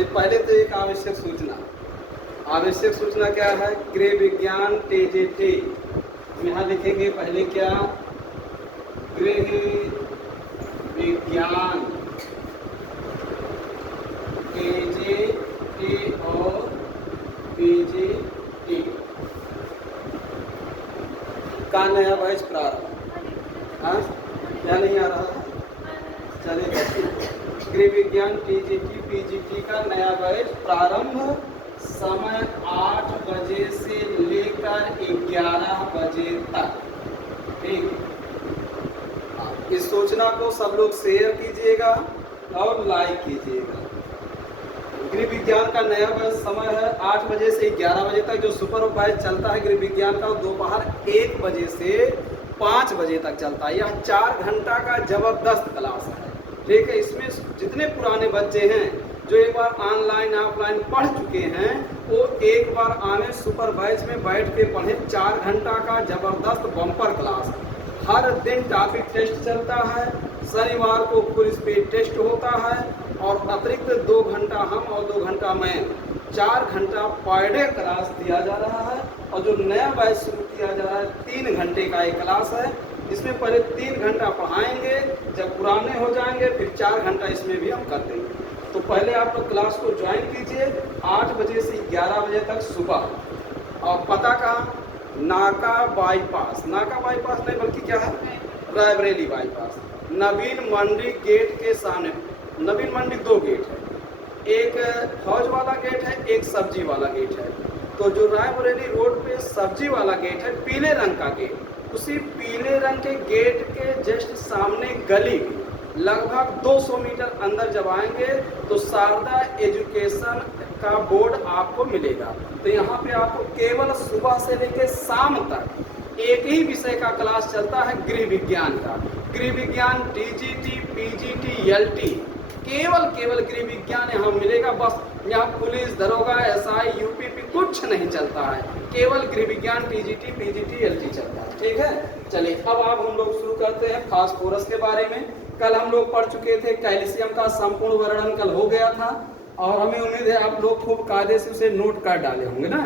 चलिए पहले तो एक आवश्यक सूचना। आवश्यक सूचना क्या है? गृह विज्ञान टीजीटी। हम यहाँ लिखेंगे पहले क्या? गृह विज्ञान टीजीटी और पीजीटी का नया बैच प्रारंभ। हाँ, क्या नहीं आ रहा है? चलिए गृह विज्ञान टीजीटी पीजीटी का नया बैच प्रारंभ, समय 8 बजे से लेकर 11 बजे तक। ठीक, इस सूचना को सब लोग शेयर कीजिएगा और लाइक कीजिएगा। गृह विज्ञान का नया बैच समय है 8 बजे से 11 बजे तक। जो सुपर बैच चलता है गृह विज्ञान का वो दोपहर 1 बजे से 5 बजे तक चलता है। यह 4 घंटा का जबरदस्त क्लास है। ठीक है, इसमें जितने पुराने बच्चे हैं जो एक बार ऑनलाइन ऑफलाइन पढ़ चुके हैं वो एक बार आवे सुपर बैच में बैठ के पढ़ें। 4 घंटा का जबरदस्त बम्पर क्लास है। हर दिन टॉपिक टेस्ट चलता है, शनिवार को फुल स्पीड टेस्ट होता है और अतिरिक्त 2 घंटा हम और 2 घंटा मैं, 4 घंटा पर डे क्लास दिया जा रहा है। और जो नया बैच शुरू किया जा रहा है 3 घंटे का एक क्लास है। इसमें पहले 3 घंटा पढ़ाएंगे, जब पुराने हो जाएंगे फिर 4 घंटा इसमें भी हम कर देंगे। तो पहले आप लोग क्लास को ज्वाइन कीजिए 8 बजे से 11 बजे तक सुबह। और पता कहाँ? नाका बाईपास। नाका बाईपास नहीं बल्कि क्या है, रायबरेली बाईपास। नवीन मंडी गेट के सामने। नवीन मंडी 2 गेट है, एक फौज वाला गेट है, एक सब्जी वाला गेट है। तो जो रायबरेली रोड पे सब्जी वाला गेट है, पीले रंग का गेट, उसी पीले रंग के गेट के जस्ट सामने गली लगभग 200 मीटर अंदर जब आएंगे तो शारदा एजुकेशन का बोर्ड आपको मिलेगा। तो यहाँ पे आपको केवल सुबह से लेकर शाम तक एक ही विषय का क्लास चलता है, गृह विज्ञान का। गृह विज्ञान टीजीटी पीजीटी एलटी, केवल गृह विज्ञान यहाँ मिलेगा। बस यहाँ पुलिस दरोगा एसआई यूपीपी कुछ नहीं चलता है, केवल गृह विज्ञान टीजीटी पीजीटी एलटी चलता है। ठीक है, चलिए अब हम लोग शुरू करते हैं फास्फोरस के बारे में। कल हम लोग पढ़ चुके थे कैल्शियम का संपूर्ण वर्णन कल हो गया था और हमें उम्मीद है आप लोग खूब कायदे से उसे नोट कर डाले होंगे ना।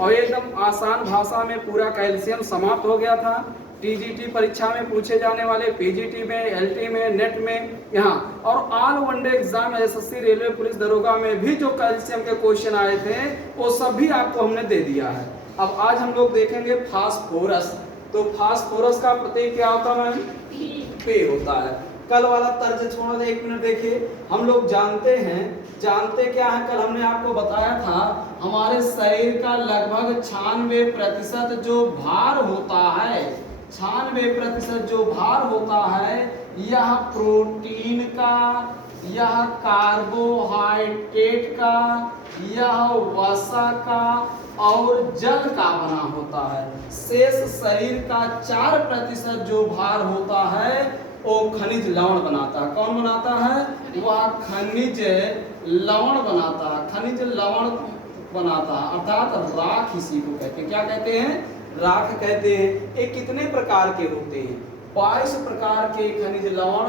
और एकदम आसान भाषा में पूरा कैल्शियम समाप्त हो गया था। टीजीटी परीक्षा में पूछे जाने वाले, पीजीटी में, एलटी में, नेट में, यहाँ और all one day exam SSC railway police दरोगा में भी जो कैल्शियम के क्वेश्चन आए थे वो सभी आपको हमने दे दिया है। अब आज हम लोग देखेंगे फास्फोरस। तो फास्फोरस का प्रतीक क्या होता है? पे होता है। कल वाला तर्ज छोड़ दे, 1 मिनट देखिए। हम लोग जानते क्या है? कल हमने आपको बताया था हमारे शरीर का लगभग 96% जो भार होता है, 96% जो भार होता है, यह प्रोटीन का, यह कार्बोहाइड्रेट का, यह वसा का और जल का बना होता है। शेष शरीर का 4% जो भार होता है वो खनिज लवण बनाता है। कौन बनाता है? वह खनिज लवण बनाता है, खनिज लवण बनाता है, अर्थात राख इसी को कहते हैं। क्या कहते हैं? राख कहते हैं। ये कितने प्रकार के होते हैं? 22 प्रकार के खनिज लवण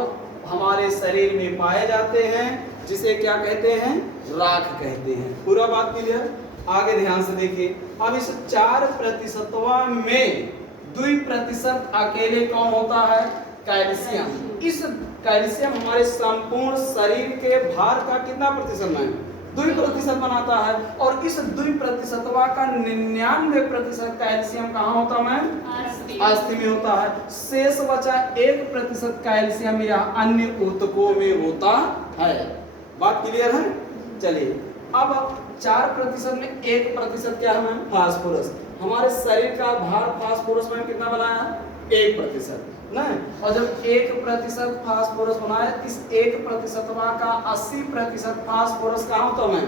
हमारे शरीर में पाए जाते हैं, जिसे क्या कहते हैं? राख कहते हैं। पूरा बात क्लियर? आगे ध्यान से देखिए। अब इस 4% में 2% अकेले कौन होता है? कैल्शियम। इस कैल्शियम हमारे संपूर्ण शरीर के भार का कितना प्रतिशत में? 2% बनाता है। और इस 2% का 99% कैल्शियम कहाँ होता है? अस्थि में होता है। शेष बचा 1% कैल्शियम या अन्य ऊतकों में होता है। बात क्लियर है? चलिए अब 4% में 1% क्या है? फास्फोरस। हमारे शरीर का भार फास्फोरस में कितना बनाया? 1% नहीं। और जब 1% फास्फोरस बनाए, इस 1% का 80% फास्फोरस कहाँ होता है?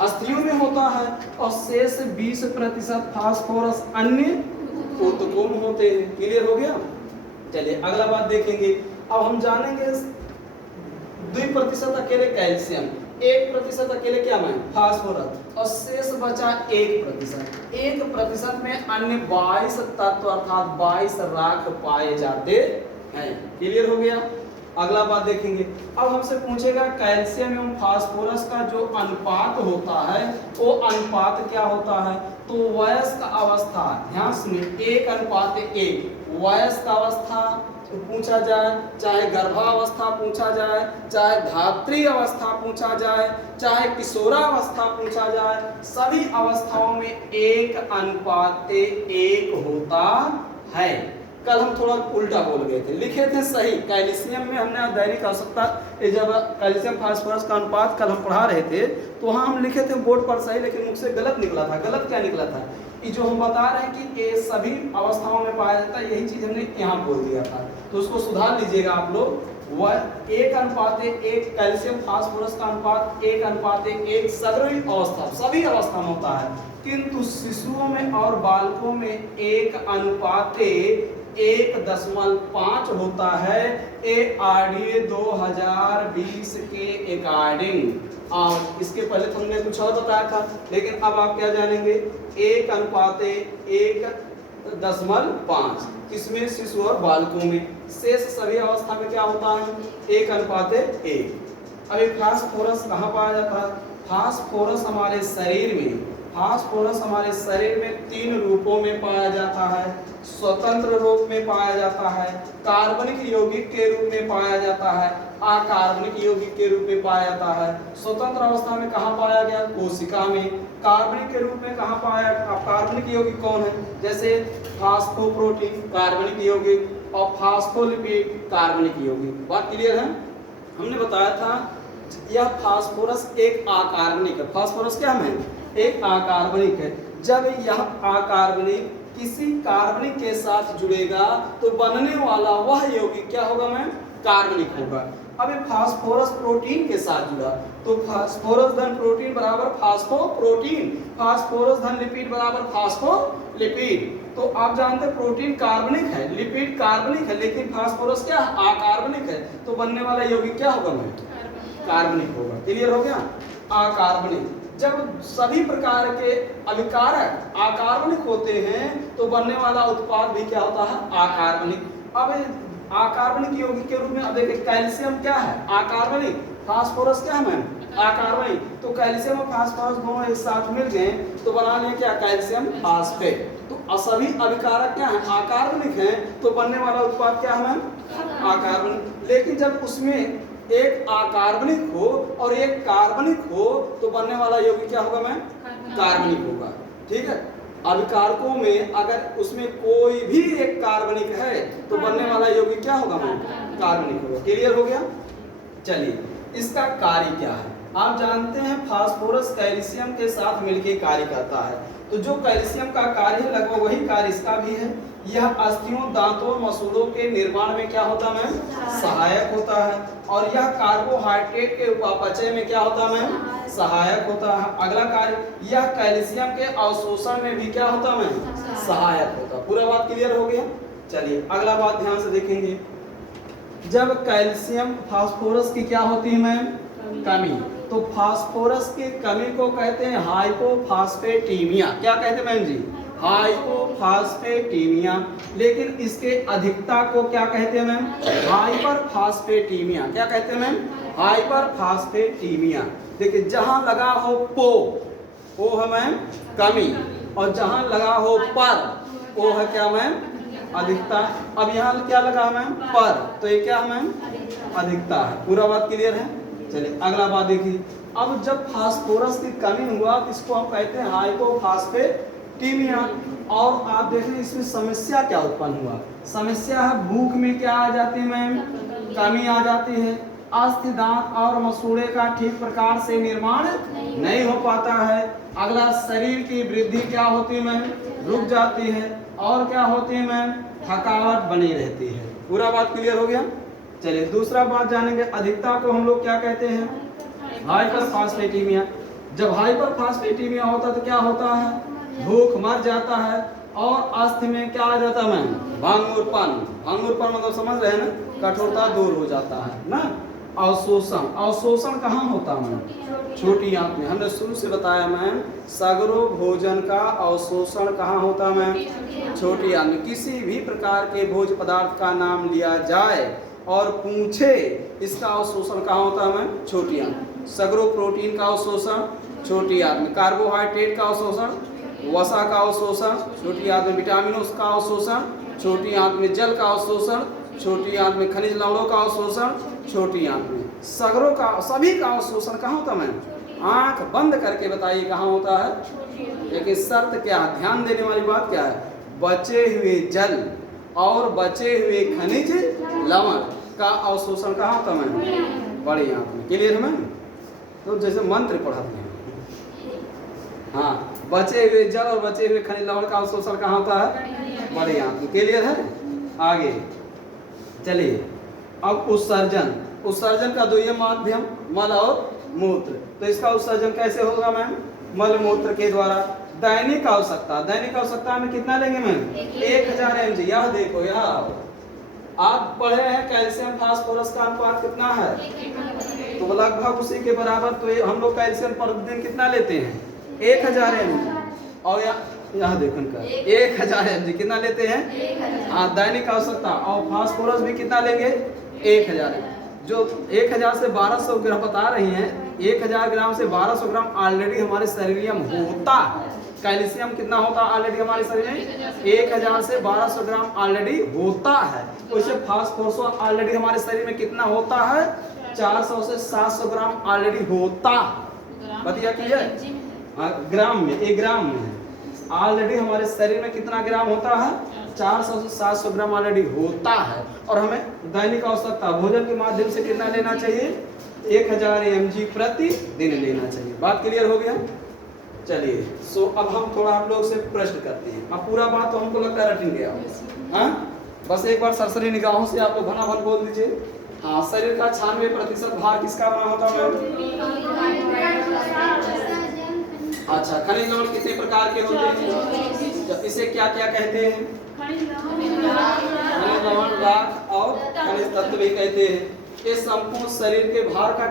अस्थियों में होता है। और शेष 20% फास्फोरस अन्य ऊतकों में होते हैं। क्लियर हो गया? चलिए अगला बात देखेंगे। अब हम जानेंगे 2% अकेले कैल्शियम, 1% अकेले क्या है? फास्फोरस और शेष बचा 1%। 1% में अन्य 22 तत्व अर्थात 22 राख पाए जाते हैं। क्लियर हो गया? अगला बात देखेंगे। अब हमसे पूछेगा कैल्शियम एवं फास्फोरस का जो अनुपात होता है वो अनुपात क्या होता है। तो वयस्क अवस्था, ध्यान सुनिए, 1:1 वयस्क अवस्था पूछा जाए, चाहे गर्भावस्था पूछा जाए, चाहे धात्री अवस्था पूछा जाए, चाहे किशोरावस्था पूछा जाए, सभी अवस्थाओं में 1:1 होता है। कल हम थोड़ा उल्टा बोल गए थे, लिखे थे सही। कैल्शियम में हमने दैनिक आवश्यकता, जब कैल्शियम फास्फोरस का अनुपात कल हम पढ़ा रहे थे तो वहाँ हम लिखे थे बोर्ड पर सही, लेकिन मुझसे गलत निकला था। गलत क्या निकला था, ये जो हम बता रहे हैं कि ये सभी अवस्थाओं में पाया जाता है, यही चीज हमने यहाँ बोल दिया था, तो उसको सुधार लीजिएगा आप लोग। 1:1 कैल्शियम फास्फोरस का अनुपात 1:1 सदरी अवस्था, सभी अवस्था में होता है, किंतु शिशुओं में और बालकों में 1:1.5 होता है। ARDA 2020 के अकॉर्डिंग। और इसके पहले तो हमने कुछ और बताया था, लेकिन अब आप क्या जानेंगे, 1:1.5 किसमें, शिशु और बालकों में। शेष सभी अवस्था में क्या होता है, 1:1। अभी फास्फोरस कहाँ पाया जाता है। फास्फोरस हमारे शरीर में, फास्फोरस हमारे शरीर में 3 रूपों में पाया जाता है। स्वतंत्र रूप में पाया जाता है, कार्बनिक यौगिक के रूप में पाया जाता है, अकार्बनिक यौगिक के रूप में पाया जाता है। स्वतंत्र अवस्था में कहाँ पाया गया, कोशिका में। कार्बनिक के रूप में कहाँ पाया, कार्बनिक यौगिक कौन है, जैसे फास्फोप्रोटीन कार्बनिक यौगिक और फास्फोलिपिड कार्बनिक यौगिक। बात क्लियर है। हमने बताया था यह फास्फोरस एक अकार्बनिक है। फास्फोरस क्या है, एक अकार्बनिक है। जब यह अकार्बनिक किसी कार्बनिक के साथ जुड़ेगा तो बनने वाला वह यौगिक क्या होगा मैम, कार्बनिक होगा। अब फास्फोरस प्रोटीन के साथ जुड़ा तो फास्फोरस धन प्रोटीन बराबर फास्फोप्रोटीन, फास्फोरस धन लिपिड बराबर फास्फोलिपिड। तो आप जानते हैं प्रोटीन कार्बनिक है, लिपिड कार्बनिक है, लेकिन फास्फोरस क्या है, अकार्बनिक है, तो बनने वाला यौगिक क्या होगा मैम, कार्बनिक होगा। क्लियर हो गया। अकार्बनिक, जब सभी प्रकार के अभिकारक अकार्बनिक होते हैं तो बनने वाला उत्पाद भी क्या होता है, अकार्बनिक। अब अकार्बनिक यौगिक के रूप में अब देखिए कैल्शियम क्या है, अकार्बनिक, फास्फोरस क्या है मैम, अकार्बनिक। तो कैल्शियम और फास्फोरस दोनों एक साथ मिल गए तो बना लें क्या, कैल्शियम फास्फेट। तो सभी अभिकारक क्या है, अकार्बनिक हैं, तो बनने वाला उत्पाद क्या है मैम, अकार्बनिक। लेकिन जब उसमें एक अकार्बनिक हो और एक कार्बनिक हो तो बनने वाला यौगिक क्या होगा मैम, कार्बनिक होगा। ठीक है। अभिकारकों में अगर उसमें कोई भी एक कार्बनिक है तो बनने वाला यौगिक क्या होगा मैम, कार्बनिक होगा। क्लियर हो गया। चलिए इसका कार्य क्या है, आप जानते हैं फास्फोरस कैल्शियम के साथ मिलकर कार्य करता है। तो जो कैल्शियम का कार्य है लगभग वही कार्य इसका भी है। यह अस्थियों, दांतों, मसूड़ों के निर्माण में क्या होता है मैम, सहायक होता है। और यह कार्बोहाइड्रेट के उपापचय में क्या होता है मैम, सहायक होता है। अगला कार्य, यह कैल्शियम के अवशोषण में भी क्या होता है मैम, सहायक होता है। पूरा बात क्लियर हो गया। चलिए अगला बात ध्यान से देखेंगे। जब कैल्शियम फास्फोरस की क्या होती है मैम, कमी, तो फास्फोरस की कमी को कहते हैं हाइपोफास्फेटीमिया। क्या कहते हैं मैम जी, हाइपोफास्फेटीमिया। लेकिन इसके अधिकता को क्या कहते हैं मैम, हाइपरफास्फेटीमिया। क्या कहते हैं मैम, हाइपरफास्फेटीमिया। देखिए जहां लगा हो पो वो है मैम कमी, और जहां लगा हो पर वो है क्या मैम, अधिकता। अब यहाँ क्या लगा है मैम, पर, तो ये क्या है मैम, अधिकता है। पूरा बात क्लियर है। चलिए अगला बात देखिए। अब जब फास्फोरस की कमी हुआ तो इसको हम कहते हैं हाइपोफास्फेटीमिया। और आप देखें इसमें समस्या क्या उत्पन्न हुआ, समस्या है भूख में क्या आ जाती है मैम, कमी आ जाती है। अस्थि, दांत और मसूड़े का ठीक प्रकार से निर्माण नहीं हो पाता है। अगला, शरीर की वृद्धि क्या होती है मैम, रुक जाती है। और क्या होती है मैम, थकावट बनी रहती है। पूरा बात क्लियर हो गया। चलिए दूसरा बात जानेंगे, अधिकता को हम लोग क्या कहते हैं, हाइपरफास्फेटीमिया। जब हाइपरफास्फेटीमिया होता है तो क्या होता है, भूख मर जाता है। और अस्थि में क्या आ जाता है मैम, भांगुरपन। भांगुरपन मतलब समझ रहे हैं ना, कठोरता दूर हो जाता है ना। अवशोषण, अवशोषण कहाँ होता है मैम, छोटी आंत में। हमने शुरू से बताया मैम, सगरो भोजन का अवशोषण कहाँ होता है मैम, छोटी आंत में। किसी भी प्रकार के भोज्य पदार्थ का नाम लिया जाए और पूंछे, इसका अवशोषण कहाँ होता है मैम? छोटी आंत। सगरो प्रोटीन का अवशोषण छोटी आंत में, कार्बोहाइड्रेट का अवशोषण, वसा का अवशोषण छोटी आंत में, विटामिनों का अवशोषण छोटी आंत में, जल का अवशोषण छोटी आंत में, खनिज लवणों का अवशोषण छोटी आंत में, सगरों का, सभी का अवशोषण कहाँ होता है मैम? आंख बंद करके बताइए कहाँ होता है। लेकिन शर्त क्या है, ध्यान देने वाली बात क्या है? बचे हुए जल और बचे हुए खनिज लवण का अवशोषण कहाँ होता है? बड़ी आंत में। क्लियर है मैम? तो जैसे मंत्र पढ़ाते हैं, हाँ, बचे हुए जल और बचे हुए खनिज लवण का अवशोषण कहाँ होता है? बड़ी आंत में। क्लियर है? आगे चलिए, अब उत्सर्जन। उत्सर्जन का द्वितीय माध्यम मल और मूत्र। तो इसका उत्सर्जन कैसे होगा मैम? मल मूत्र के द्वारा। दैनिक आवश्यकता में कितना लेंगे मैम? 1000 mg। यह देखो, यह आप पढ़े हैं कैल्शियम फास्फोरस का अनुपात कितना है, तो लगभग उसी के बराबर। तो हम लोग कैल्शियम प्रतिदिन कितना लेते हैं? 1000 mg। और यहाँ देखो इनका 1000 mg कितना लेते हैं? हाँ, दैनिक आवश्यकता। और फास्फोरस भी कितना लेंगे? 1000। जो 1000 से 1200 ग्राम बता रही हैं, 1000 ग्राम से 1200 ग्राम ऑलरेडी हमारे शरीर में होता है। कैल्शियम कितना होता है ऑलरेडी हमारे शरीर में? 1000 से 1200 ग्राम ऑलरेडी होता है। वैसे फास्फोरस ऑलरेडी हमारे शरीर में कितना होता है? 400 से 700 ग्राम ऑलरेडी होता। बताइए क्लियर? ग्राम में, 1 ग्राम में ऑलरेडी हमारे शरीर में कितना ग्राम होता है? 400 से 700 ग्राम ऑलरेडी होता है। और हमें दैनिक आवश्यकता भोजन के माध्यम से कितना लेना चाहिए? 1000 mg प्रतिदिन लेना चाहिए। बात क्लियर हो गया? चलिए, सो अब हम थोड़ा आप लोग से प्रश्न करते हैं। अब पूरा बात तो हमको लगता है रट गया। हाँ, बस एक बार सरसरी निगाहों से आप लोग भना भन बोल दीजिए। हाँ, शरीर का 96% भाग किसका बना होता है? अच्छा, खनिज लवण कितने प्रकार के होते हैं? इसे क्या क्या कहते हैं? खनिज लवण, राख और खनिज तत्व भी कहते हैं। ये संपूर्ण शरीर के भार का